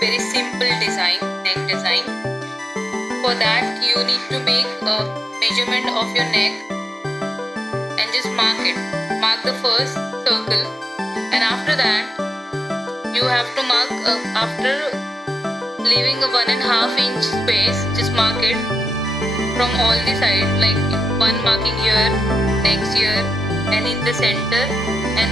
very simple design, neck design. For that you need to make a measurement of your neck and just mark it. Mark the first circle, and after that you have to mark after leaving a 1.5 inch space. Just mark it from all the sides, like one marking here, next here, and in the center, and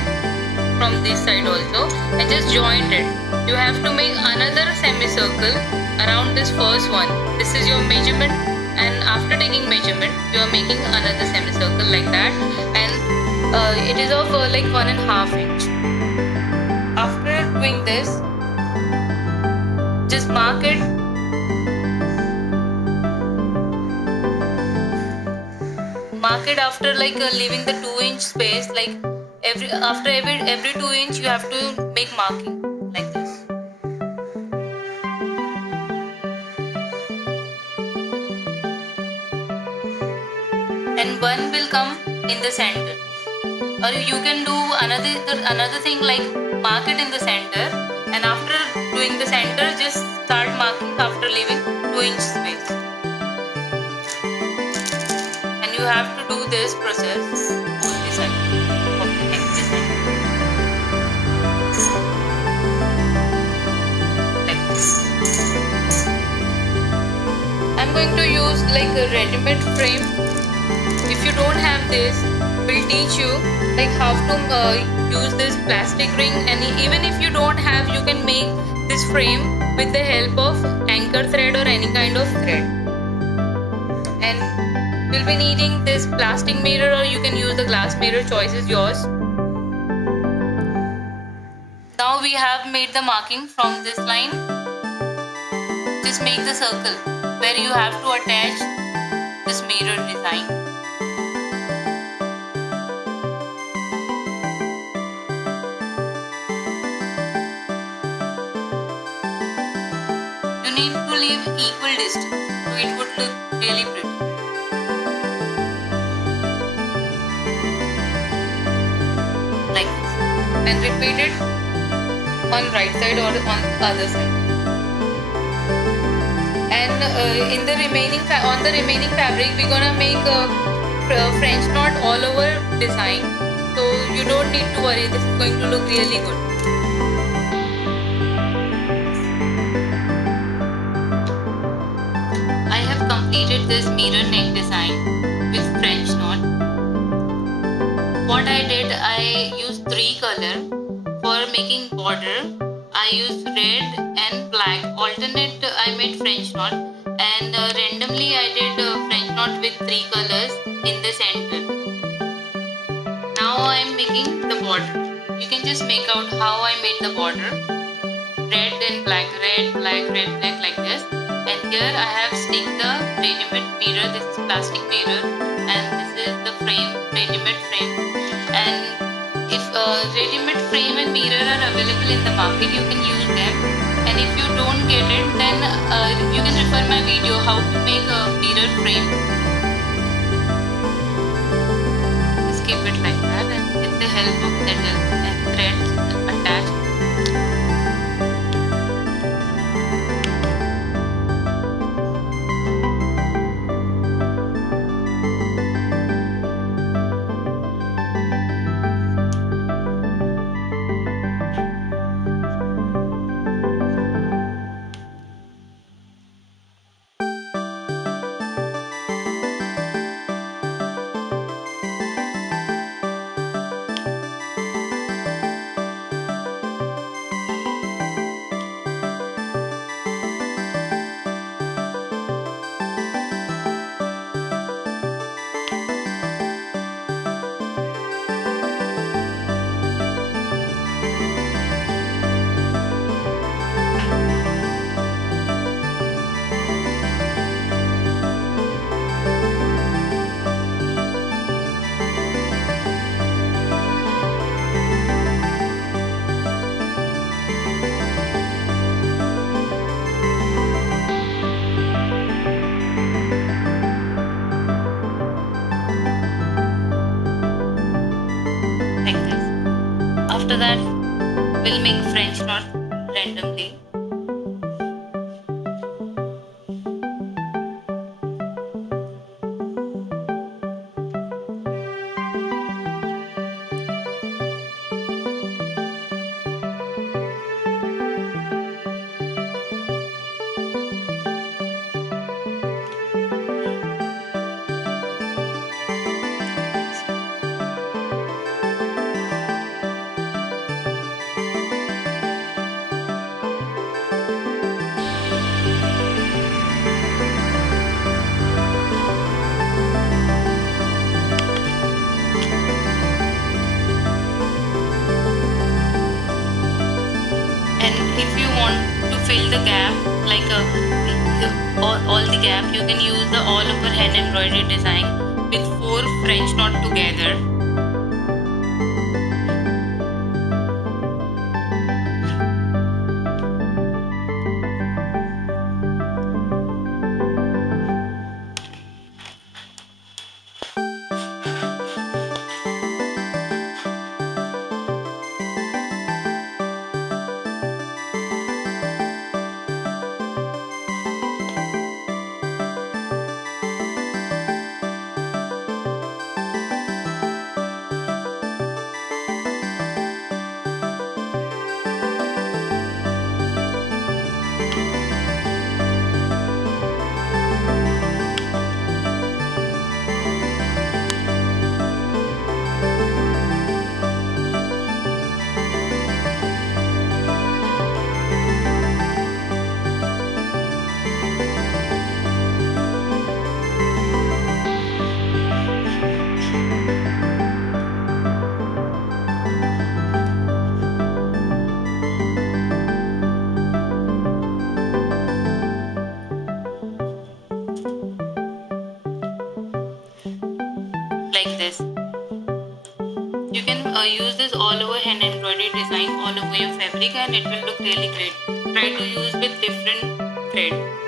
from this side also, and just joint it. You have to make another semicircle around this first one. This is your measurement, and after taking measurement you are making another semicircle like that, and it is of like 1.5 inch. After doing this, just mark it. Mark it after like leaving the 2-inch space, like every 2 inch you have to make marking like this. And one will come in the center. Or you can do another thing, like mark it in the center, and after doing the center just start marking after leaving 2-inch space. And you have to do this process both the sides of the neck design. Like this. I'm going to use like a ready-made frame. If you don't have this, we'll teach you like how to use this plastic ring, and even if you don't have, you can make this frame with the help of anchor thread or any kind of thread. And you'll be needing this plastic mirror, or you can use the glass mirror, choice is yours. Now we have made the marking from this line. Just make the circle where you have to attach this mirror design. You need to leave equal distance so it would look really pretty. Like this. And repeat it on right side or on the other side. And on the remaining fabric we're gonna make a French knot all over design. So you don't need to worry, this is going to look really good. I have completed this mirror neck design with French knot. What I did, I used 3 colors. For making border, I used red and black. Alternate I made French knot, and randomly I did French knot with 3 colors in the center. Now I am making the border. You can just make out how I made the border. Red and black, red, black, red, black, like this. And here I have stick the ready-made mirror. This is plastic mirror, and this is the frame, ready-made frame. And if ready-made frame and mirror are available in the market, you can use them. And if you don't get it, then you can refer my video how to make a mirror frame. Just keep it like that, and with the help of needle and thread attach. After that, we'll make French knot randomly. all the gap, you can use the all over hand embroidery design with 4 French knot together. Like this. You can use this all over hand embroidery design all over your fabric and it will look really great. Try to use with different thread.